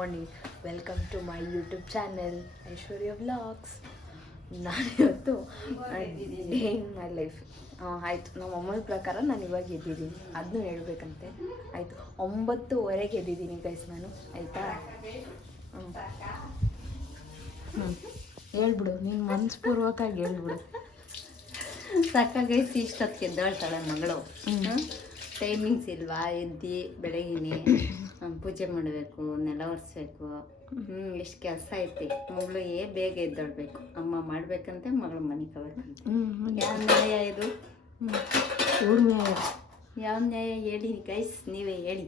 Morning. Welcome to my YouTube channel Aishwarya vlogs. ನಾನಿವತ್ತು day in my life ಆಯಿತು. ನಮ್ಮ ಅಮ್ಮನ ಪ್ರಕಾರ ನಾನು ಇವಾಗ ಎದ್ದಿದ್ದೀನಿ, ಅದನ್ನೂ ಹೇಳ್ಬೇಕಂತೆ. ಆಯಿತು, 9:30ಗೆ ಎದ್ದಿದ್ದೀನಿ ಗೈಸ್ ನಾನು, ಆಯಿತಾ? ಹೇಳ್ಬಿಡು, ನೀನು ಮನಸ್ಪೂರ್ವಕವಾಗಿ ಹೇಳ್ಬಿಡು. ಸಾಕಾಗೈಸಿ ಇಷ್ಟೊತ್ತಿಗೆ ಎದ್ದೇಳ್ತಾಳೆ ಮಗಳು. ಟೈಮಿಂಗ್ಸ್ ಇಲ್ವಾ? ಎದ್ದು ಬೆಳಗಿನಿ ಪೂಜೆ ಮಾಡಬೇಕು, ನೆಲ ಒರೆಸ್ಬೇಕು, ಎಷ್ಟು ಕೆಲಸ ಐತಿ. ಮಗಳು ಬೇಗ ಎದ್ದೇಳ್ಬೇಕು, ಅಮ್ಮ ಮಾಡ್ಬೇಕಂತೆ, ಮಗಳು ಮನೆ ಕಬೇಕಂತೆ. ಯಾವ ನ್ಯಾಯ ಇದು? ನ್ಯಾಯ ಯಾವ ನ್ಯಾಯ ಹೇಳಿ ಗೈಸ್, ನೀವೇ ಹೇಳಿ.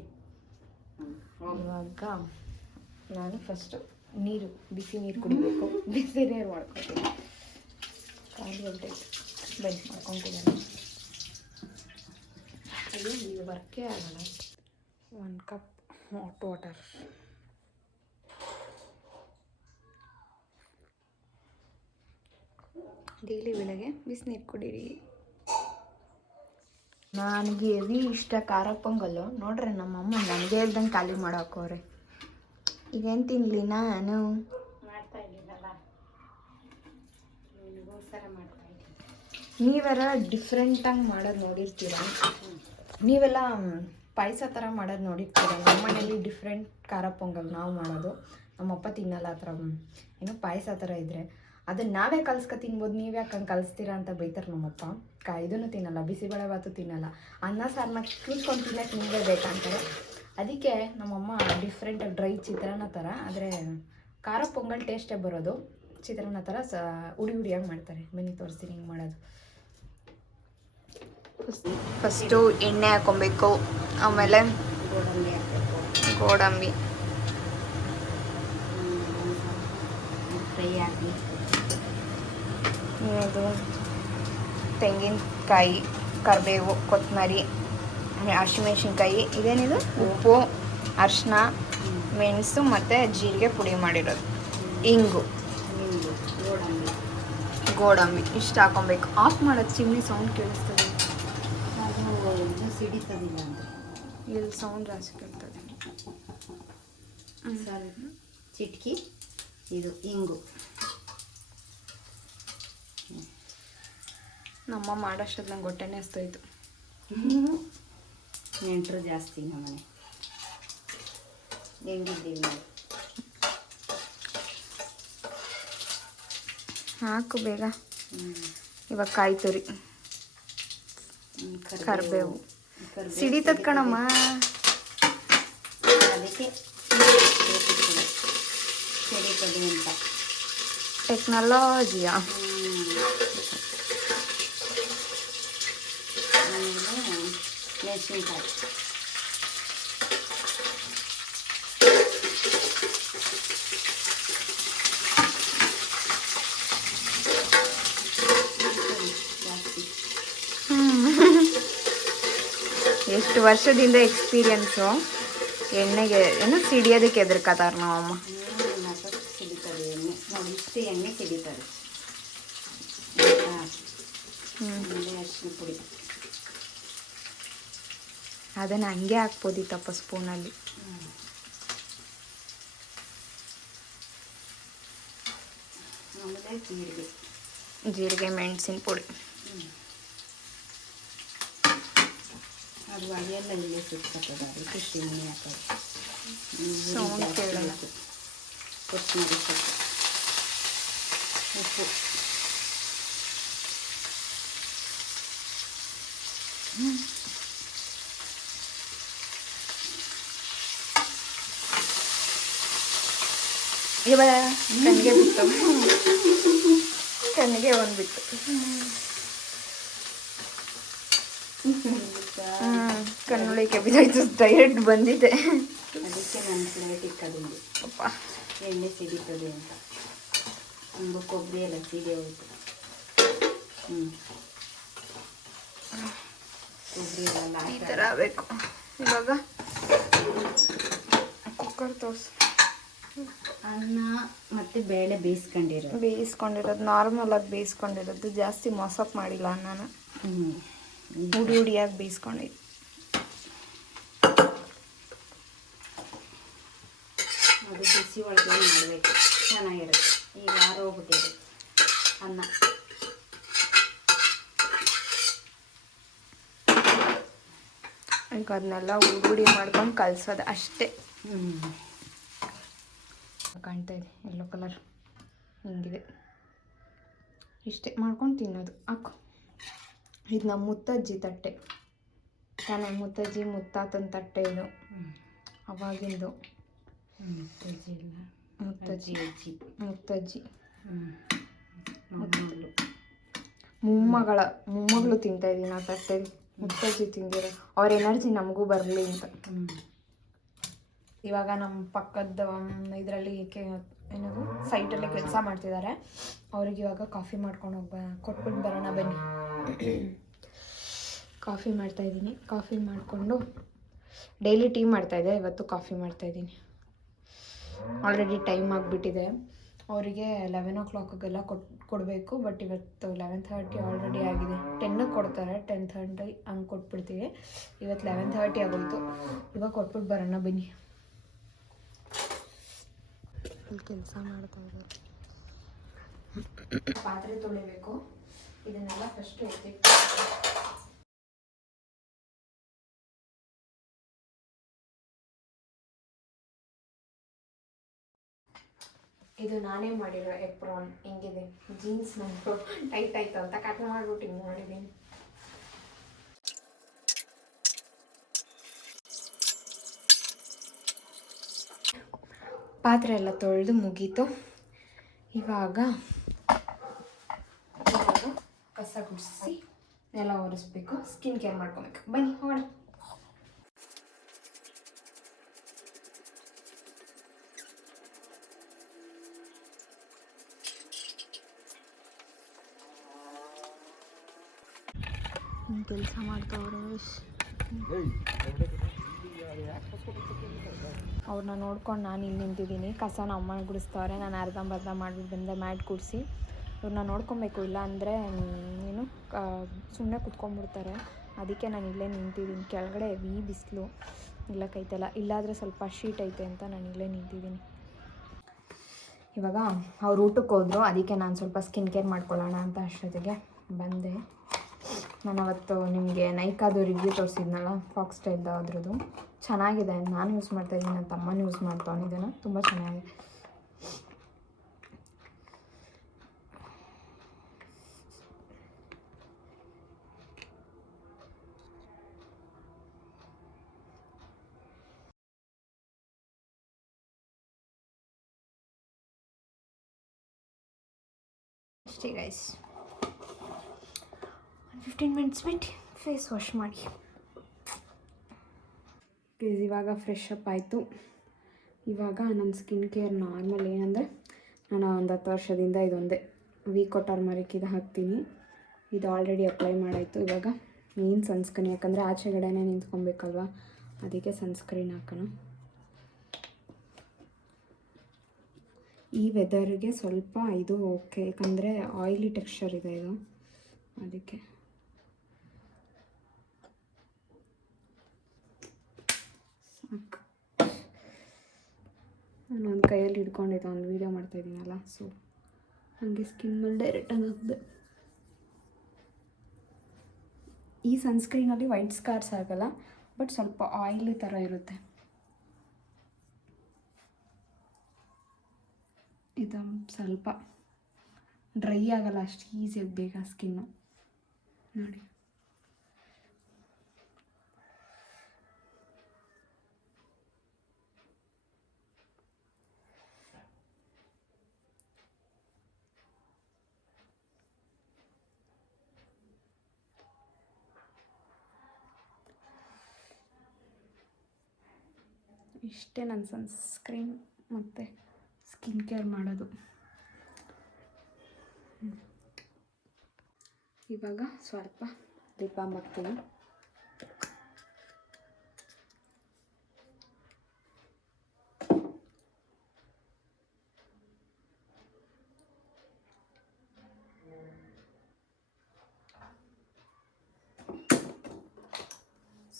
ಇವಾಗ ನಾನು ಫಸ್ಟು ನೀರು, ಬಿಸಿ ನೀರು ಕುಡಿಬೇಕು. ಬಿಸಿ ನೀರು ಮಾಡ್ಕೊತೀನಿ, ಖಾಲಿ ಹೊಟ್ಟೈತೆ. ಬನ್ನಿ ಮಾಡ್ಕೊತಿದ್ದಾನೆ. ಅಯ್ಯೋ, ಇದು ವರ್ಕೇ ಆಗಲ್ಲ. 1 ಕಪ್ ಹಾಟ್ ವಾಟರ್. ಡೈಲಿ ಬೆಳಗ್ಗೆ ಬಿಸಿನೀರು ಕುಡೀರಿ. ನನಗೆ ಹೆವಿ ಇಷ್ಟ ಖಾರ ಪೊಂಗಲ್ಲು. ನೋಡ್ರಿ ನಮ್ಮಮ್ಮ ನನಗೆ ಹೇಳ್ದಂಗೆ ಖಾಲಿ ಮಾಡೋಕವ್ರೆ. ಈಗೇನು ತಿನ್ನಲಿ ನಾನು? ಮಾಡ್ತಾ ಇದ್ದೀನಲ್ಲ, ನಿನಗೋಸ್ಕರ ಮಾಡ್ತಾ ಇದ್ದೀನಿ. ನೀವೆಲ್ಲ ಡಿಫ್ರೆಂಟಾಗಿ ಮಾಡೋದು ನೋಡಿರ್ತೀರ. ನೀವೆಲ್ಲ ಪಾಯಸ ಥರ ಮಾಡೋದು ನೋಡಿರ್ತೀರ. ನಮ್ಮ ಮನೇಲಿ ಡಿಫ್ರೆಂಟ್ ಖಾರ ಪೊಂಗಲ್ ನಾವು ಮಾಡೋದು. ನಮ್ಮಪ್ಪ ತಿನ್ನಲ್ಲ ಆ ಥರ, ಏನೋ ಪಾಯಸ ಥರ ಇದ್ದರೆ ಅದನ್ನು ನಾವೇ ಕಲ್ಸ್ಕೊ ತಿನ್ಬೋದು. ನೀವು ಯಾಕೆ ಹಂಗೆ ಕಲಿಸ್ತೀರಾ ಅಂತ ಬೈತಾರೆ ನಮ್ಮಪ್ಪ. ಇದನ್ನು ತಿನ್ನಲ್ಲ, ಬಿಸಿಬೇಳೆ ಭಾತು ತಿನ್ನಲ್ಲ, ಅನ್ನ ಸಾರನ್ನ ಕೂತ್ಕೊಂಡು ತಿನ್ನಕ್ಕೆ ನಿಮಗೆ ಬೇಕಂತಾರೆ. ಅದಕ್ಕೆ ನಮ್ಮಮ್ಮ ಡಿಫ್ರೆಂಟಾಗಿ ಡ್ರೈ ಚಿತ್ರಾನ್ನ ಥರ, ಆದರೆ ಖಾರ ಪೊಂಗಲ್ ಟೇಸ್ಟೇ ಬರೋದು. ಚಿತ್ರಾನ್ನ ಥರ ಉಡಿ ಉಡಿಯಾಗಿ ಮಾಡ್ತಾರೆ. ಬನ್ನಿ ತೋರಿಸ್ತೀನಿ ಹಿಂಗೆ ಮಾಡೋದು. ಫಸ್ಟು ಎಣ್ಣೆ ಹಾಕೊಬೇಕು, ಆಮೇಲೆ ಗೋಡಂಬಿ ಹಾಕಬೇಕು, ಗೋಡಂಬಿ ಫ್ರೈ ಹಾಕಿ, ಇದು ತೆಂಗಿನಕಾಯಿ, ಕರಿಬೇವು, ಕೊತ್ತಂಬರಿ, ಹಸಿಮೆಣ್ಸಿನ್ಕಾಯಿ, ಇದೇನಿದು ಉಪ್ಪು, ಅರಿಶಿನ, ಮೆಣಸು ಮತ್ತು ಜೀರಿಗೆ ಪುಡಿ ಮಾಡಿರೋದು, ಇಂಗು, ಗೋಡಂಬಿ ಇಷ್ಟು ಹಾಕೊಬೇಕು. ಆಫ್ ಮಾಡೋದು, ಚಿಮ್ನಿ ಸೌಂಡ್ ಕೇಳಿಸ್ತದೆ. ಅದು ಇದು ಸಿಡಿತದಿಲ್ಲ ಅಂದರೆ ಇಲ್ಲಿ ಸೌಂಡ್ ಜಾಸ್ತಿ ಕೇಳ್ತದೆ. ಸರ್ ಚಿಟ್ಕಿ ಇದು ಇಂಗು. ನಮ್ಮ ಮಾಡೋಷ್ಟೊತ್ತು ನಂಗೆ ಹೊಟ್ಟೆನೇ ಹಸ್ತೋಯ್ತು. ನೆಂಟರು ಜಾಸ್ತಿ ನಮ್ಮನೆ. ಹೆಂಗಿದ್ದೀವಿ ನಾವು? ಹಾಕು ಬೇಗ. ಇವಾಗ ಕಾಯಿ ತುರಿ, ಕರಿಬೇವು ಸಿಡಿತದ ಕಣಮ್ಮ. ಅದಕ್ಕೆ ಸಿಡಿತದೆ ಅಂತ ಟೆಕ್ನಾಲಜಿಯಾ. ಆಮೇಲೆ ಮೆಣಸಿನ್ಕಾಯಿ, ಎಷ್ಟು ವರ್ಷದಿಂದ ಎಕ್ಸ್ಪೀರಿಯನ್ಸು. ಎಣ್ಣೆಗೆ ಏನು ಸಿಡಿಯೋದಕ್ಕೆ ಎದುರ್ಕತ್ತಾರ ನಮ್ಮಮ್ಮ. ಸಿಡಿತದೆ ಎಣ್ಣೆ ನೋಡಿ, ಇಷ್ಟು ಎಣ್ಣೆ ಸಿಡಿತದೆ. ಆಮೇಲೆ ಅರಿಶಿನ ಪುಡಿ, ಅದನ್ನು ಹಂಗೆ ಹಾಕ್ಬೋದಿತ್ತಪ್ಪ ಸ್ಪೂನಲ್ಲಿ. ಆಮೇಲೆ ಜೀರಿಗೆ, ಮೆಣಸಿನ ಪುಡಿ. ಅದು ಅವೆಲ್ಲ ಇಲ್ಲೇ ಸುಟ್ಕೊತದೆ. ಅದಕ್ಕೆ ಸಿಮ್ಮನೆ ಹಾಕೋದು. ಸೌಂಡ್ ಕೇಳಲ್ಲ. ಕೊತ್ತಂಬರಿ ಸೊಪ್ಪು, ಉಪ್ಪು, ಇವಾಗ ಕಣ್ಣಿಗೆ ಬಿತ್ತು, ಕಣ್ಣಿಗೆ ಒಂದು ಬಿತ್ತು. ಕಣ್ಣೊಳಿಕೆ ಬಿದ್ದಾಯ್ತು, ಡೈರೆಕ್ಟ್ ಬಂದಿದೆ. ಅದಕ್ಕೆ ನನ್ನ ಪ್ಲೇಟ್ ಇಕ್ಕದಿಲ್ಲ ಅಪ್ಪ. ಎಣ್ಣೆ ಸಿಡಿತದೆ ಅಂತ. ಹಂಗು ಕೊಬ್ಬರಿ ಎಲ್ಲ ಸಿಡಿ ಹೋಯ್ತು. ಕೊಬ್ಬರಿ ಎಲ್ಲ ಈ ಥರ ಆಗಬೇಕು. ಇವಾಗ ಕುಕ್ಕರ್ ತೋರಿಸು. ಅನ್ನ ಮತ್ತು ಬೇಳೆ ಬೇಯಿಸ್ಕೊಂಡಿರೋದು ನಾರ್ಮಲಾಗಿ ಬೇಯಿಸ್ಕೊಂಡಿರೋದು, ಜಾಸ್ತಿ ಮೊಸಪ್ ಮಾಡಿಲ್ಲ ಅನ್ನನ. ಹುಡಿ ಹುಡಿಯಾಗಿ ಬೇಯಿಸ್ಕೊಂಡಿದ್ದು. ಅದು ಬಿಸಿ ಒಳಗೆ ಮಾಡಬೇಕು, ಚೆನ್ನಾಗಿರುತ್ತೆ. ಈಗ ಆರೋಗ್ಬಿಟ್ಟಿದೆ ಅನ್ನ. ಈಗ ಅದನ್ನೆಲ್ಲ ಉಡಿ ಮಾಡ್ಕೊಂಡು ಕಲ್ಸೋದು ಅಷ್ಟೇ. ಕಾಣ್ತಾ ಇದೆ ಯೆಲ್ಲೋ ಕಲರ್ ಹಿಂಗಿದೆ. ಇಷ್ಟೇ ಮಾಡ್ಕೊಂಡು ತಿನ್ನೋದು. ಹಾಕು. ಇದು ನಮ್ಮ ಮುತ್ತಜ್ಜಿ ತಟ್ಟೆ ತಾನೇ, ಮುತ್ತಜ್ಜಿ ಮುತ್ತಾತನ ತಟ್ಟೆ ಇದು, ಅವಾಗಿಂದು. ಮುತ್ತಜ್ಜಿ ಮೊಮ್ಮಗಳು ತಿಂತಾ ಇದೀನಿ ಆ ತಟ್ಟೆಲಿ. ಮುತ್ತಜ್ಜಿ ತಿಂದಿರೋ ಅವ್ರ ಎನರ್ಜಿ ನಮಗೂ ಬರಲಿ ಅಂತ. ಇವಾಗ ನಮ್ಮ ಪಕ್ಕದ ಇದರಲ್ಲಿ ಏನದು ಸೈಟಲ್ಲಿ ಕೆಲಸ ಮಾಡ್ತಿದ್ದಾರೆ. ಅವ್ರಿಗೆ ಇವಾಗ ಕಾಫಿ ಮಾಡ್ಕೊಂಡು ಕೊಟ್ಬಿಟ್ಟು ಬರೋಣ ಬನ್ನಿ. ಕಾಫಿ ಮಾಡ್ತಾಯಿದ್ದೀನಿ. ಕಾಫಿ ಮಾಡಿಕೊಂಡು ಡೈಲಿ ಟೀ ಮಾಡ್ತಾಯಿದ್ದೆ, ಇವತ್ತು ಕಾಫಿ ಮಾಡ್ತಾಯಿದ್ದೀನಿ. ಆಲ್ರೆಡಿ ಟೈಮ್ ಆಗಿಬಿಟ್ಟಿದೆ. ಅವರಿಗೆ 11 o'clockಗೆಲ್ಲ ಕೊಡಬೇಕು. ಬಟ್ ಇವತ್ತು 11:30 ಆಲ್ರೆಡಿ ಆಗಿದೆ. 10ಕ್ಕೆ ಕೊಡ್ತಾರೆ, 10:30 ಹಂಗೆ ಕೊಟ್ಬಿಡ್ತೀವಿ. ಇವತ್ತು 11:30 ಆಗೋಯ್ತು. ಇವಾಗ ಕೊಟ್ಬಿಟ್ಟು ಬರೋಣ ಬನ್ನಿ. ಇಲ್ಲಿ ಕೆಲಸ ಮಾಡ್ತಾ ಇದ್ದಾರೆ. ಪಾತ್ರೆ ತೊಳಿಬೇಕು. ಇದನ್ನೆಲ್ಲ ಫಸ್ಟು ಎತ್ತಿಟ್ಟು ಇದು ನಾನೇ ಮಾಡಿರೋ ಎಪ್ರಾನ್. ಹಿಂಗಿದೆ ಜೀನ್ಸ್ ನಂದು ಟೈಟ್ ಆಯ್ತು ಅಂತ ಕಟ್ ಮಾಡಿಬಿಟ್ಟು ಹಿಂಗೆ ಮಾಡಿದ್ದೀನಿ. ಪಾತ್ರೆ ಎಲ್ಲ ತೊಳೆದು ಮುಗೀತು. ಇವಾಗ ಕಸ ಗುಡಿಸಿ ನೆಲ ಒರೆಸ್ಬೇಕು, ಸ್ಕಿನ್ ಕೇರ್ ಮಾಡ್ಕೊಬೇಕು. ಬನ್ನಿ ಹೋಗೋಣ. ಕೆಲಸ ಮಾಡ್ತಾವ್ರೆ. ಅವ್ರನ್ನ ನೋಡ್ಕೊಂಡು ನಾನು ಇಲ್ಲಿ ನಿಂತಿದ್ದೀನಿ. ಕಸನ ಅಮ್ಮ ಗುಡಿಸ್ತವ್ರೆ. ನಾನು ಅರ್ಧಂಬರ್ಧ ಮಾಡಿಬಿಟ್ಟು ಬಂದೆ ಮ್ಯಾಟ್ ಕೂಡಿಸಿ. ಇವ್ರನ್ನ ನೋಡ್ಕೊಬೇಕು, ಇಲ್ಲ ಅಂದರೆ ಏನು ಸುಮ್ಮನೆ ಕುತ್ಕೊಂಡ್ಬಿಡ್ತಾರೆ. ಅದಕ್ಕೆ ನಾನು ಇಲ್ಲೇ ನಿಂತಿದ್ದೀನಿ. ಕೆಳಗಡೆ ಹೆವಿ ಬಿಸಿಲು ಇಲ್ಲಕ್ಕೈತಲ್ಲ, ಇಲ್ಲಾದರೆ ಸ್ವಲ್ಪ ಶೀಟ್ ಐತೆ ಅಂತ ನಾನು ಇಲ್ಲೇ ನಿಂತಿದ್ದೀನಿ. ಇವಾಗ ಅವ್ರು ಊಟಕ್ಕೆ ಹೋದ್ರು, ಅದಕ್ಕೆ ನಾನು ಸ್ವಲ್ಪ ಸ್ಕಿನ್ ಕೇರ್ ಮಾಡ್ಕೊಳ್ಳೋಣ ಅಂತ ಅಷ್ಟೊತ್ತಿಗೆ ಬಂದೆ. ನಾನು ಅವತ್ತು ನಿಮಗೆ ನೈಕಾದು ರಿವ್ಯೂ ತೋರಿಸಿದ್ನಲ್ಲ, ಫಾಕ್ಸ್ ಸ್ಟೈಲ್ದು, ಅದ್ರದ್ದು ಚೆನ್ನಾಗಿದೆ. ನಾನು ಯೂಸ್ ಮಾಡ್ತಾಯಿದ್ದೀನಿ, ನನ್ನ ತಮ್ಮನ ಯೂಸ್ ಮಾಡ್ತಾವನಿದ್ದಾನೆ. ತುಂಬ ಚೆನ್ನಾಗಿದೆ. ಅಷ್ಟೇ ಗೈಸ್, 15 ಮಿನಿಟ್ಸ್ ಬಿಟ್ಟು ಫೇಸ್ ವಾಶ್ ಮಾಡಿ. ಇವಾಗ ಫ್ರೆಶ್ ಅಪ್ ಆಯಿತು. ಇವಾಗ ನನ್ನ ಸ್ಕಿನ್ ಕೇರ್ ನಾರ್ಮಲ್ ಏನಂದರೆ, ನಾನು ಒಂದು 10 ವರ್ಷದಿಂದ ಇದೊಂದೇ ವೀಕೋ ಟರ್ಮರಿಕ್ ಇದು ಹಾಕ್ತೀನಿ. ಇದು ಆಲ್ರೆಡಿ ಅಪ್ಲೈ ಮಾಡಾಯಿತು. ಇವಾಗ ಮೇನ್ ಸನ್ಸ್ಕ್ರೀನ್, ಯಾಕಂದರೆ ಆಚೆಗಡೆನೇ ನಿಂತ್ಕೊಬೇಕಲ್ವ, ಅದಕ್ಕೆ ಸನ್ಸ್ಕ್ರೀನ್ ಹಾಕೋಣ. ಈ ವೆದರ್ಗೆ ಸ್ವಲ್ಪ ಇದು ಓಕೆ, ಯಾಕಂದರೆ ಆಯಿಲಿ ಟೆಕ್ಸ್ಚರ್ ಇದೆ ಇದು, ಅದಕ್ಕೆ. ಸಾಕು. ನಾನು ಒಂದು ಕೈಯಲ್ಲಿ ಹಿಡ್ಕೊಂಡಿದ್ದೆ, ಒಂದು ವೀಡಿಯೋ ಮಾಡ್ತಾಯಿದ್ದೀನಲ್ಲ, ಸೊ ಹಾಗೆ ಸ್ಕಿನ್ ಮೇಲೆ ಡೈರೆಕ್ಟಾಗಿ ಹಾಕಿದೆ. ಈ ಸನ್ಸ್ಕ್ರೀನಲ್ಲಿ ವೈಟ್ ಸ್ಕಾರ್ಸ್ ಆಗಲ್ಲ, ಬಟ್ ಸ್ವಲ್ಪ ಆಯಿಲಿ ಥರ ಇರುತ್ತೆ. ಇದು ಸ್ವಲ್ಪ ಡ್ರೈ ಆಗಲ್ಲ ಅಷ್ಟು ಈಸಿಯಾಗಿ ಬೇಗ ಸ್ಕಿನ್ನು. ನೋಡಿ, ಇಷ್ಟೇ ನನ್ನ ಸನ್ಸ್ಕ್ರೀನ್ ಮತ್ತು ಸ್ಕಿನ್ ಕೇರ್ ಮಾಡೋದು. ಇವಾಗ ಸ್ವಲ್ಪ ಲಿಪ್ ಬಾಮ್ ಹಾಕ್ತೀನಿ.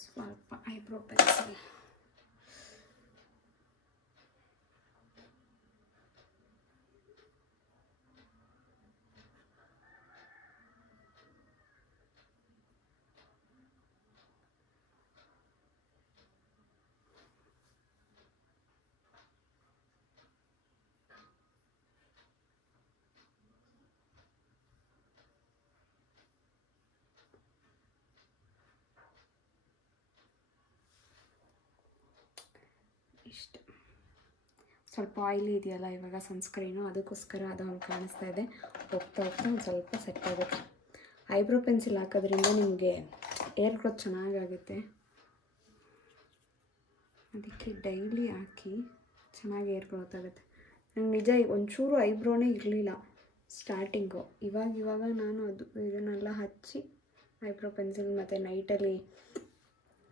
ಸ್ವಲ್ಪ ಐಬ್ರೋ ಪೆನ್ಸಿಲ್. ಇಷ್ಟು ಸ್ವಲ್ಪ ಆಯಿಲಿ ಇದೆಯಲ್ಲ ಇವಾಗ ಸನ್ಸ್ಕ್ರೀನು, ಅದಕ್ಕೋಸ್ಕರ ಅದು ಹಂಗೆ ಕಾಣಿಸ್ತಾ ಇದೆ. ಹೋಗ್ತಾ ಹೋಗ್ತಾ ಒಂದು ಸ್ವಲ್ಪ ಸೆಟ್ ಆಗುತ್ತೆ. ಐಬ್ರೋ ಪೆನ್ಸಿಲ್ ಹಾಕೋದ್ರಿಂದ ನಿಮಗೆ ಏರ್ ಗ್ರೋತ್ ಚೆನ್ನಾಗಾಗುತ್ತೆ. ಅದಕ್ಕೆ ಡೈಲಿ ಹಾಕಿ ಚೆನ್ನಾಗಿ ಏರ್ ಗ್ರೋತ್ ಆಗುತ್ತೆ. ನಂಗೆ ನಿಜ ಒಂಚೂರು ಐಬ್ರೋನೇ ಇರಲಿಲ್ಲ ಸ್ಟಾರ್ಟಿಂಗು. ಇವಾಗ ನಾನು ಇದನ್ನೆಲ್ಲ ಹಚ್ಚಿ ಐಬ್ರೋ ಪೆನ್ಸಿಲ್ ಮತ್ತು ನೈಟಲ್ಲಿ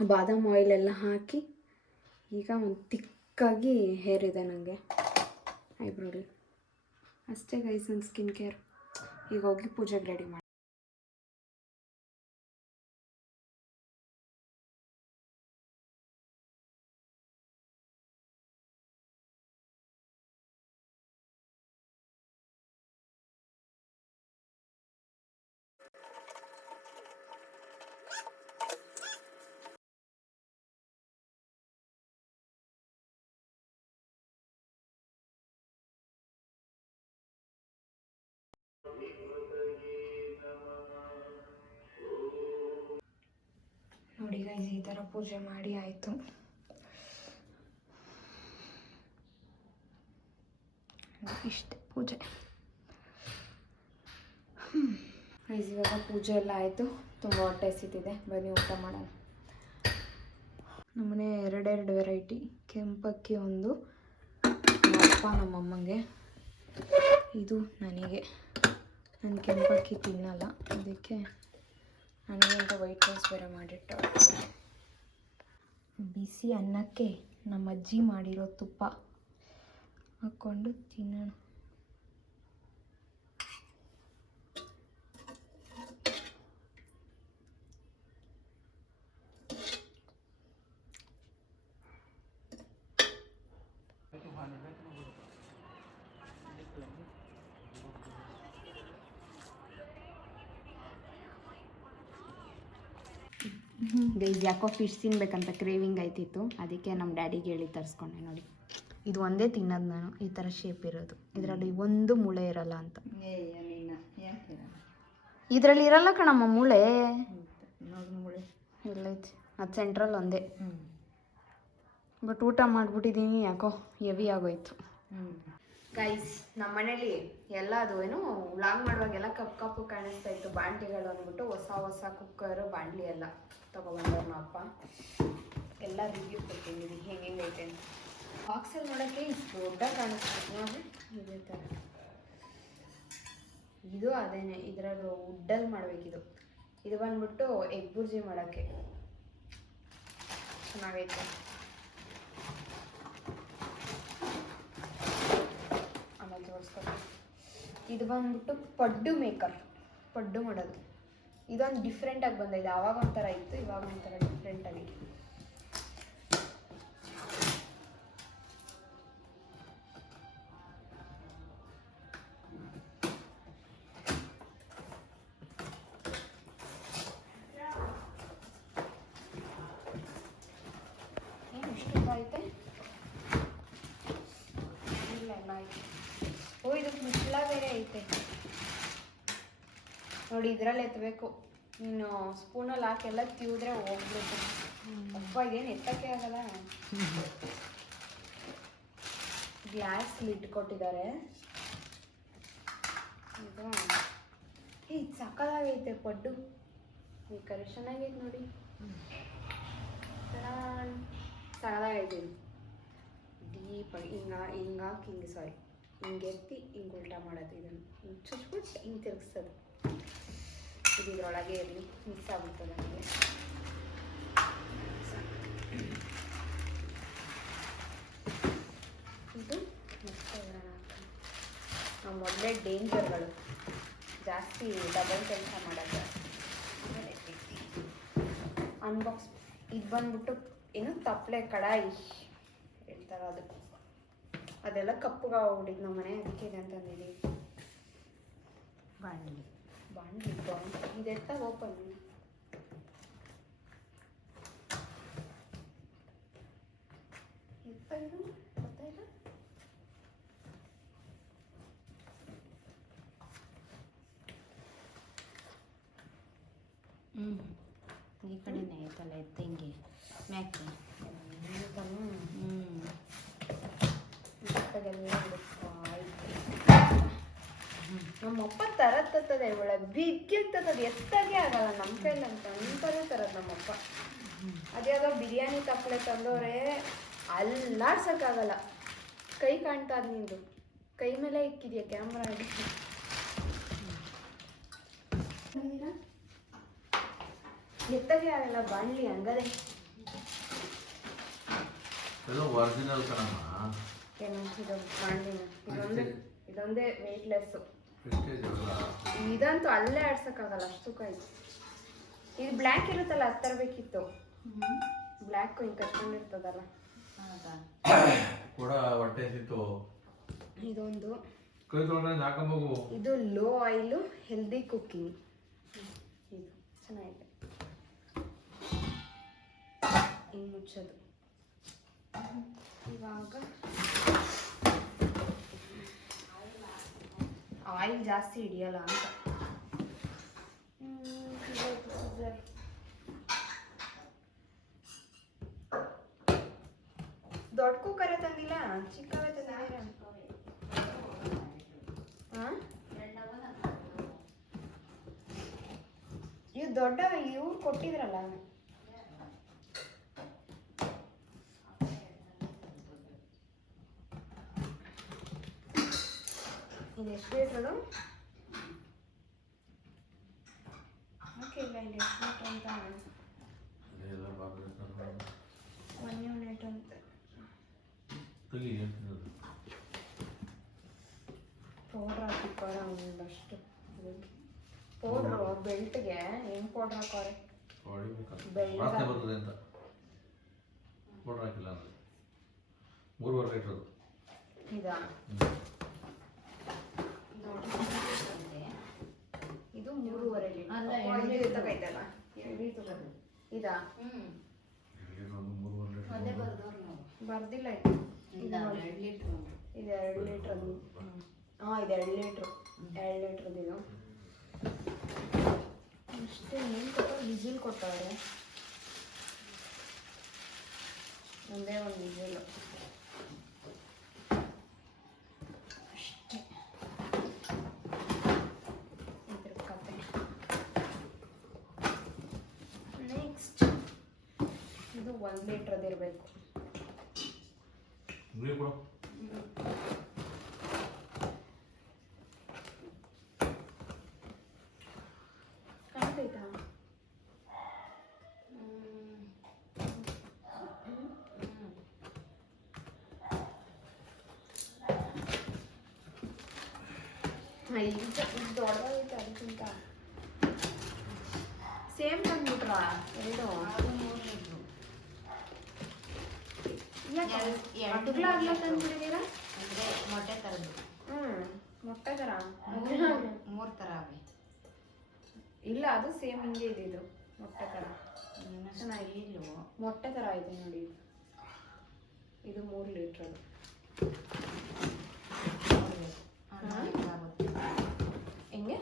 ಬಾದಾಮ್ ಆಯಿಲೆಲ್ಲ ಹಾಕಿ ಈಗ ಒಂದು ತಿಕ್ಕಾಗಿ ಹೇರ್ ಇದೆ ನನಗೆ ಐಬ್ರೋಲಿ. ಅಷ್ಟೇ ಗೈಸ್ ನನ್ನ ಸ್ಕಿನ್ ಕೇರ್. ಈಗ ಹೋಗಿ ಪೂಜೆಗೆ ರೆಡಿ ಮಾಡಿ. ನೋಡಿ ಗೈಸ್, ಈ ಥರ ಪೂಜೆ ಮಾಡಿ ಆಯಿತು. ಇಷ್ಟೇ ಪೂಜೆ. ಗೈಸ್ ಇವಾಗ ಪೂಜೆ ಎಲ್ಲ ಆಯಿತು. ತುಂಬ ಹೊಟ್ಟೆ ಹಸಿತಿದೆ, ಬನ್ನಿ ಊಟ ಮಾಡೋಣ. ನಮ್ಮನೆ ಎರಡೆರಡು ವೆರೈಟಿ. ಕೆಂಪಕ್ಕಿ ಒಂದು ಅಪ್ಪ ನಮ್ಮಮ್ಮಂಗೆ, ಇದು ನನಗೆ. ನಾನು ಕೆಂಪಕ್ಕಿ ತಿನ್ನಲ್ಲ, ಅದಕ್ಕೆ ನನಗೆ ಅಂತ ವೈಟ್ ರೈಸ್ ಬೇರೆ ಮಾಡಿಟ್ಟು. ಬಿಸಿ ಅನ್ನಕ್ಕೆ ನಮ್ಮ ಅಜ್ಜಿ ಮಾಡಿರೋ ತುಪ್ಪ ಹಾಕ್ಕೊಂಡು ತಿನ್ನೋಣ. ಗೈಸ್ ಯಾಕೋ ಫಿಶ್ ತಿನ್ಬೇಕಂತ ಕ್ರೇವಿಂಗ್ ಆಯ್ತಿತ್ತು, ಅದಕ್ಕೆ ನಮ್ಮ ಡ್ಯಾಡಿಗೆ ಹೇಳಿ ತರಿಸ್ಕೊಂಡೆ. ನೋಡಿ, ಇದು ಒಂದೇ ತಿನ್ನೋದು ನಾನು, ಈ ಥರ ಶೇಪ್ ಇರೋದು. ಇದರಲ್ಲಿ ಒಂದು ಮೂಳೆ ಇರಲ್ಲ ಅಂತ. ಇದರಲ್ಲಿ ಇರಲ್ಲ ಕಣಮ್ಮ ಮೂಳೆ. ಮೂಳೆ ಎಲ್ಲೈತಿ, ಅದು ಸೆಂಟ್ರಲ್ ಒಂದೇ. ಬಟ್ ಊಟ ಮಾಡಿಬಿಟ್ಟಿದ್ದೀನಿ, ಯಾಕೋ ಹೆವಿ ಆಗೋಯ್ತು. ಗೈಸ್ ನಮ್ಮ ಮನೇಲಿ ಎಲ್ಲ ಅದು ಏನು ವ್ಲಾಗ್ ಮಾಡುವಾಗೆಲ್ಲ ಕಪ್ಪು ಕಾಣಿಸ್ತಾ ಇತ್ತು ಬಾಂಡ್ಲಿಗಳು ಅಂದ್ಬಿಟ್ಟು ಹೊಸ ಕುಕ್ಕರು ಬಾಂಡ್ಲಿ ಎಲ್ಲ ತೊಗೊಬಂದವ್ರು ನಮ್ಮ ಅಪ್ಪ. ಎಲ್ಲ ರಿವ್ಯೂ ಕೊಟ್ಟಿದ್ದೀವಿ ಹೆಂಗೈತೆ ಅಂತ. ಬಾಕ್ಸಲ್ಲಿ ನೋಡೋಕ್ಕೆ ಇಷ್ಟು ದೊಡ್ಡ ಕಾಣಿಸ್ತು ನೋಡಿ, ಇದೇ ಥರ. ಇದು ಅದೇನೆ, ಇದರಲ್ಲಿ ವುಡ್ಡಲ್ಲಿ ಮಾಡಬೇಕಿದು. ಇದು ಬಂದ್ಬಿಟ್ಟು ಎಗ್ ಬುರ್ಜಿ ಮಾಡೋಕ್ಕೆ ಚೆನ್ನಾಗೈತೆ. ಆಮೇಲೆ ತೋರಿಸ್ಕೊತೀನಿ. ಇದು ಬಂದ್ಬಿಟ್ಟು ಪಡ್ಡು ಮೇಕರ್, ಪಡ್ಡು ಮಾಡೋದು. ಇದೊಂದು ಡಿಫ್ರೆಂಟಾಗಿ ಬಂದಿದೆ. ಆವಾಗ ಒಂಥರ ಇತ್ತು, ಇವಾಗ ಒಂಥರ ಡಿಫ್ರೆಂಟಾಗಿ. ಏನು ಇಷ್ಟು ಐತೆ? ಇಲ್ಲ ಎಲ್ಲ ಐತೆ. ಓ, ಇದಕ್ಕೆ ಮುಚ್ಚಳ ಬೇರೆ ಐತೆ ನೋಡಿ. ಇದರಲ್ಲಿ ಎತ್ತಬೇಕು. ನೀನು ಸ್ಪೂನಲ್ಲಿ ಹಾಕೆಲ್ಲ ತಿವಿದ್ರೆ ಹೋಗ್ಬಿಡುತ್ತೆ. ಅಪ್ಪ ಇದೇನು ಎತ್ತಕ್ಕೆ ಆಗಲ್ಲ. ಗ್ಲಾಸ್ ಲಿಡ್ ಕೊಟ್ಟಿದ್ದಾರೆ. ಇದು ಸಕ್ಕದಾಗೈತೆ ಪಡ್ಡು. ಈ ಕರೆ ಚೆನ್ನಾಗೈತೆ ನೋಡಿ, ಸಕ್ಕದಾಗೈತೆ. ಡೀಪಾಗಿ ಹಿಂಗೆ ಎತ್ತಿ ಹಿಂಗೆ ಉಲ್ಟಾ ಮಾಡೋದು. ಇದನ್ನು ಹಿಂಗೆ ಚುಚ್ಬಿಟ್ಟು ಹಿಂಗೆ ತಿರುಗಿಸೋದು. ಇದು ಇದರೊಳಗೆ ಇರಲಿ, ಮಿಕ್ಸ್ ಆಗ್ಬಿಡ್ತದೆ ನನಗೆ. ಇದು ಮತ್ತೆ ನಾವು ಮೊದಲೇ ಡೇಂಜರ್ಗಳು ಜಾಸ್ತಿ, ಡಬಲ್ ಕೆಲಸ ಮಾಡೋದು. ಅನ್ಬಾಕ್ಸ್. ಇದು ಬಂದ್ಬಿಟ್ಟು ಏನು ತಪ್ಪಲೆ ಕಡಾಯಿ ಹೇಳ್ತಾರೆ, ಅದು ಅದೆಲ್ಲ ಕಪ್ಪುಗ ಹೋಗ್ಬಿಟ್ಟಿದ್ದು ನಮ್ಮ ಮನೆ, ಅದಕ್ಕೆ ಇದೆ ಅಂತಂದಿದ್ದೀವಿ. ಬಾಂಡ್ಲಿ ಇದೆತ್ತ ಓಪನ್. ಗೊತ್ತಾಯ್ತಾ? ಈ ಕಡೆನೇ ಆಯ್ತಲ್ಲ ಎತ್ತಂಗೆ ಮ್ಯಾಕೆ. ನಮ್ಮಪ್ಪ ತರತ್ತದ ಇವಳ ಬಿಗ್ಗಿರ್ತದ ಎತ್ತಾಗೆ ಆಗಲ್ಲ ನಮ್ಮ ಕೈಲಿ ಅಂತ ಅಂತಾನೆ ತರದ್ ನಮ್ಮಪ್ಪ. ಅದ್ಯಾವುದೋ ಬಿರಿಯಾನಿ ತಪ್ಪಲೆ ತಂದವ್ರೆ ಅಲ್ಲಾಡ್ಸಕ್ಕಾಗಲ್ಲ. ಕೈ ಕಾಣ್ತಾ ಅದ್ ನಿಂದು ಕೈ ಮೇಲೆ ಇಕ್ಕಿದ್ಯಾ ಕ್ಯಾಮ್ರಾ ಹಿಡಿಸಿ. ಎತ್ತಾಗೆ ಆಗಲ್ಲ ಬಾಣ್ಲಿ ಹಂಗದೆ. ಒರಿಜಿನಲ್ ಕಣಮ್ಮ. ಏನು ಇದು ಬಾಣ್ಲಿನ ಇದೊಂದೇ ವೆಯ್ಟ್ಲೆಸ್. ಪ್ರೆಸ್ಟೇಜ್ ಅಲ್ಲ ಇದಂತೂ ಅಲ್ಲೇ ಆಡ್ಸಕ್ಕಾಗಲ್ಲ ಅಷ್ಟು ತೂಕ ಇದೆ. ಇದು ಬ್ಲ್ಯಾಕ್ ಇರುತ್ತಲ್ಲ ಅದು ತರಬೇಕಿತ್ತು. ಬ್ಲ್ಯಾಕ್ ಹಿಂಗೆ ಕಟ್ಕೊಂಡಿರ್ತದಲ್ಲ. ಹೌದಾ? ಕೂಡ ಹೊಟ್ಟೆ ಸಿತ್ತು. ಇದೊಂದು ಕೈ ತೊಗೊಂಡ್ರೆ ಹಾಕೊಂಬೋಗು. ಇದು ಲೋ ಆಯಿಲು ಹೆಲ್ದಿ ಕುಕ್ಕಿಂಗ್. ಇದು ಚೆನ್ನಾಗಿದೆ. ಹಿಂಗೆ ಮುಚ್ಚೋದು. ಇವಾಗ ಆಯಿಲ್ ಜಾಸ್ತಿ ಹಿಡಿಯಲ್ಲ ಅಂತ. ದೊಡ್ಡ ಕುಕ್ಕರೇ ತಂದಿಲ್ಲ, ಚಿಕ್ಕವೇ ತಂದಿದ್ದೀರಾ? ಹಾಂ, ಇವು ದೊಡ್ಡವ ಇವ್ರು ಕೊಟ್ಟಿದ್ರಲ್ಲ. ಇದು ಎಷ್ಟು ಲೀಟ್ರದು? ಓಕೆ, ಇಲ್ಲ ಇಲ್ಲಿ ಎಷ್ಟು ಲೀಟ್ರ್ ಅಂತ 1 ಯೂನಿಟ್ ಅಂತ. ಪೌಡ್ರ್ ಹಾಕಿಕ್ಕೋರ ಒಂದಷ್ಟು. ಪೌಡ್ರು ಬೆಲ್ಟ್ಗೆ ಏನು ಪೌಡ್ರ್ ಹಾಕೋರೆ? ವಾಸನೆ ಬರ್ತದೆ ಅಂತ ಪೌಡ್ರ್ ಹಾಕಿಲ್ಲ ಅಂದ್ರೆ 3.5 ಲೀಟ್ರದು. ಇದಾ? ಇದು 3.5 ಲೀಟರ್. ಅಲ್ಲ, ಇದು ತಗೈತಲ್ಲ, ಇದಾ? ಅದೇ ಬರ್ದವ್ರು ನಾವು. ಬರ್ದಿಲ್ಲ ಇದು. ಇಲ್ಲ, 2 ಲೀಟ್ರ್. ಇದು 2 ಲೀಟ್ರ್. ಹಾಂ, ಇದು 2 ಲೀಟ್ರ್. 2 ಲೀಟ್ರದ್ದು ಇದು. ಅಷ್ಟೇ. ಏನು ಕೊಟ್ಟವ್ರು? ವಿಜಿಲ್ ಕೊಟ್ಟವ್ರೆ. ಒಂದೇ ಒಂದು ವಿಜಿಲು ಅಷ್ಟೇ. ಇದ್ರ ಕತೆ. ನೆಕ್ಸ್ಟ್ ಇದು 1 ಲೀಟ್ರದ್ದು ಇರಬೇಕು. ನೀರು ಕೊಡು. ಕಾಣ್ತೈತಾ? ಇದು ದೊಡ್ಡದಾಗೈತೆ ಅದಕ್ಕಿಂತ. ಸೇಮ್ ತಂದ್ಬಿಟ್ರಾ ಎರಡು? ಅದು 3 ಲೀಟ್ರು. ಅಗ್ಲಾಗ್ಲ ತಂದ್ಬಿಟ್ಟಿದ್ದೀರಾ? ಅಂದರೆ ಮೊಟ್ಟೆ ಥರದ್ದು. ಮೊಟ್ಟೆ ಥರ? 3 ಥರ ಅವೆ. ಇಲ್ಲ, ಅದು ಸೇಮ್ ಹಿಂಗೆ ಇದೆ. ಇದು ಮೊಟ್ಟೆ ಥರ ಚೆನ್ನಾಗಿ ಮೊಟ್ಟೆ ಥರ ಇದೆ ನೋಡಿ. ಇದು 3 ಲೀಟ್ರ್. ಅನ್ನ ಹೆಂಗಾಗುತ್ತೆ? ಹೆಂಗೆ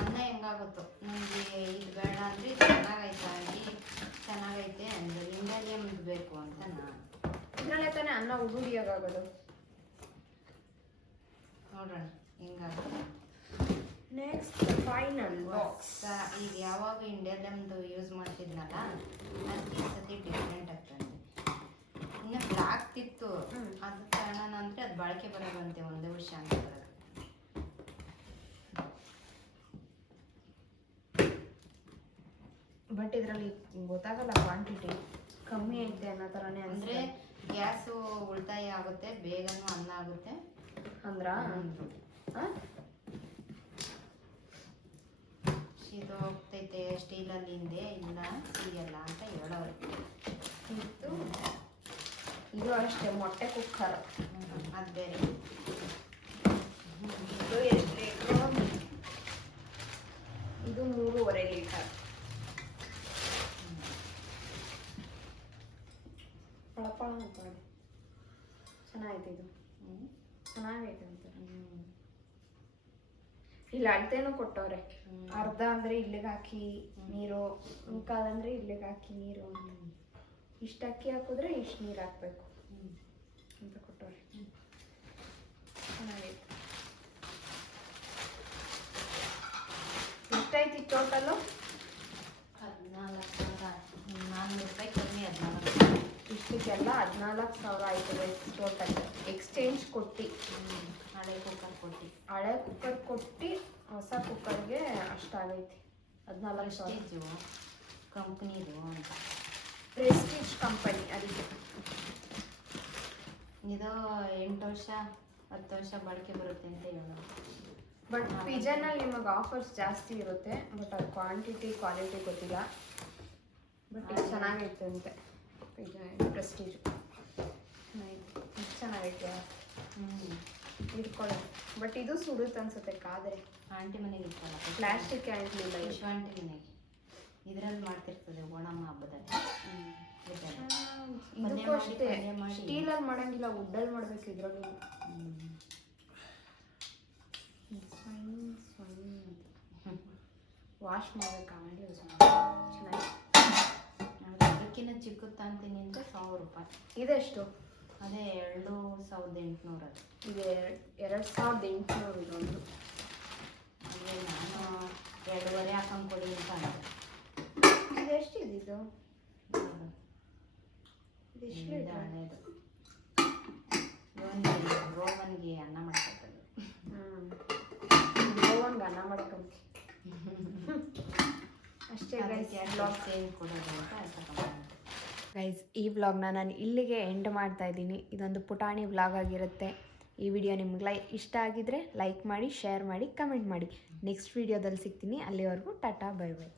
ಅನ್ನ ಹೆಂಗಾಗುತ್ತೋ ನನಗೆ ಇದು ಬೇಡ ಅಂದರೆ ಇದು ಚೆನ್ನಾಗೈತೆ ಅಂದರೆ ಇಂಡಾಲಿಯಮ್ದು ಬೇಕು ಅಂತ ನಾನು. ಇದರಲ್ಲೇ ತಾನೇ ಅನ್ನ ಉಡುಡಿಯಾಗೋದು. ನೋಡೋಣ ಹೆಂಗಾಗುತ್ತೆ. Next final box. ಈಗ ಯಾವಾಗ ಇಂಡಿಯಾದಮ್ದು ಯೂಸ್ ಮಾಡ್ತಿದ್ನಲ್ಲ ಅದಕ್ಕೆ ಈ ಸತಿ ಡಿಫ್ರೆಂಟ್ ಆಗ್ತದೆ. ಇನ್ನು ಬ್ಲಾಕ್ ಇತ್ತು, ಅದು ಕಾರಣ ಅಂದರೆ ಅದು ಬಾಳಿಕೆ ಬರೋದಂತೆ 1 ವರ್ಷ ಅಂತ ಬರೋದು. ಬಟ್ ಇದರಲ್ಲಿ ಗೊತ್ತಾಗಲ್ಲ ಕ್ವಾಂಟಿಟಿ ಕಮ್ಮಿ ಐತೆ ಅನ್ನೋ ಥರನೇ ಅಂದರೆ ಗ್ಯಾಸು ಉಳಿತಾಯ ಆಗುತ್ತೆ, ಬೇಗನೂ ಅನ್ನ ಆಗುತ್ತೆ ಅಂದ್ರ. ಇದು ಹೋಗ್ತೈತೆ ಸ್ಟೀಲಲ್ಲಿ ಹಿಂದೆ ಇಲ್ಲ ಸಿಗಲ್ಲ ಅಂತ ಹೇಳೋರು. ಇದು ಅಷ್ಟೇ ಮೊಟ್ಟೆ ಕುಕ್ಕರ್. ಅದು ಬೇರೆ. ಇದು ಎಷ್ಟು ಲೀಟ್ರು? ಇದು 3.5 ಲೀಟರ್. ಪಳಪಳ ಅಂತ ಚೆನ್ನಾಗೈತೆ. ಇದು ಚೆನ್ನಾಗೈತೆ ಅಂತ. ಇಲ್ಲಿ ಅಳತೆನೂ ಕೊಟ್ಟವ್ರೆ. ಅರ್ಧ ಅಂದ್ರೆ ಇಲ್ಲಿಗೆ ಹಾಕಿ ನೀರು, ಮುಕ್ಕಾಲ್ ಅಂದ್ರೆ ಇಲ್ಲಿಗೆ ಹಾಕಿ ನೀರು, ಇಷ್ಟು ಅಕ್ಕಿ ಹಾಕಿದ್ರೆ ಇಷ್ಟು ನೀರು ಹಾಕ್ಬೇಕು ಅಂತ ಕೊಟ್ಟವ್ರೆ. ಚೆನ್ನಾಗೈತೆ. ಟೋಟಲು 14,400 ರೂಪಾಯಿ ಕಮ್ಮಿ 14,000. ಇಷ್ಟಕ್ಕೆಲ್ಲ 14,000 ಆಯಿತು ಗೈಸ್ ಟೋಟಲ್. ಎಕ್ಸ್ಚೇಂಜ್ ಕೊಟ್ಟು ಹಳೆ ಕುಕ್ಕರ್ ಕೊಟ್ಟು ಹಳೆ ಕುಕ್ಕರ್ ಕೊಟ್ಟು ಹೊಸ ಕುಕ್ಕರ್ಗೆ ಅಷ್ಟಾಗೈತಿ 14,000. ಪ್ರೆಸ್ಟೀಜು ಕಂಪ್ನಿದು ಅಂತ. ಪ್ರೆಸ್ಟೀಜ್ ಕಂಪನಿ ಅದಕ್ಕೆ. ಇದು 8 ವರ್ಷ 10 ವರ್ಷ ಬಾಳಿಕೆ ಬರುತ್ತೆ ಅಂತ ಹೇಳೋದು. ಬಟ್ ಪಿಜನಲ್ಲಿ ನಿಮಗೆ ಆಫರ್ಸ್ ಜಾಸ್ತಿ ಇರುತ್ತೆ, ಬಟ್ ಅದು ಕ್ವಾಲಿಟಿ ಗೊತ್ತಿಲ್ಲ. ಬಟ್ ಇದು ಚೆನ್ನಾಗೈತೆ ಅಂತೆ ಪಿಜ ಪ್ರೆಸ್ಟೀಜ್. ಚೆನ್ನಾಗೈತೆ ಇಟ್ಕೊಳ್ಳಿ. ಬಟ್ ಇದು ಸುಡುತ್ತೆ ಅನ್ಸುತ್ತೆ ಕಾದರೆ. ಆಂಟಿ ಮನೆಗೆ ಇರ್ತಲ್ಲ ಪ್ಲಾಸ್ಟಿಕ್ ಆಂಟ್ಲಿಲ್ಲ. ವಿಶ್ವಾಂಟಿ ಮನೆಗೆ ಇದರಲ್ಲಿ ಮಾಡ್ತಿರ್ತದೆ ಓಣಮ್ಮ ಹಬ್ಬದಲ್ಲಿ. ಇದಕ್ಕೂ ಅಷ್ಟೇ ಸ್ಟೀಲಲ್ಲಿ ಮಾಡಂಗಿಲ್ಲ, ವುಡ್ಡಲ್ಲಿ ಮಾಡಬೇಕು. ಇದರಲ್ಲಿ ವಾಶ್ ಮಾಡಬೇಕು ಆಮೇಲೆ ಯೂಸ್ ಮಾಡಿ. ಚೆನ್ನಾಗಿ ಅದಕ್ಕಿಂತ ಚಿಕ್ಕದು ಅಂತೀನಿ ಅಂದರೆ 1,000 ರೂಪಾಯಿ. ಇದೆಷ್ಟು? ಅದೇ 2,800 ಅದು. ಇದೆ 2,800 ಇದೊಂದು. ಅದೇ ನಾನು 2.5 ಹಾಕೊಂಡು ಕೊಡಿ ಅಂತ ಅಂದೆ. ಇದೆಷ್ಟಿದೆ ಇದು? ಇದು ಹಳೇದು. ಇವನಿಗೆ ರೋಮನ್ಗೆ ಅನ್ನ ಮಾಡ್ಕೊಳ್ತದೆ. ಗೋವನ್ಗೆ ಅನ್ನ ಮಾಡ್ಕೊಂತ ಅಷ್ಟೇ ಗೈಸ್. ಚೇಂಜ್ ಕೊಡೋದು ಅಂತ ತಗೊಂಡು ಗೈಸ್, ಈ ವ್ಲಾಗ್ನ ನಾನು ಇಲ್ಲಿಗೆ ಎಂಡ್ ಮಾಡ್ತಾ ಇದ್ದೀನಿ. ಇದೊಂದು ಪುಟಾಣಿ ವ್ಲಾಗ್ ಆಗಿರುತ್ತೆ. ಈ ವಿಡಿಯೋ ನಿಮ್ಗೆ ಇಷ್ಟ ಆಗಿದ್ರೆ ಲೈಕ್ ಮಾಡಿ, ಶೇರ್ ಮಾಡಿ, ಕಮೆಂಟ್ ಮಾಡಿ. ನೆಕ್ಸ್ಟ್ ವಿಡಿಯೋದಲ್ಲಿ ಸಿಗ್ತೀನಿ. ಅಲ್ಲಿವರೆಗೂ ಟಾಟಾ, ಬೈ ಬೈ.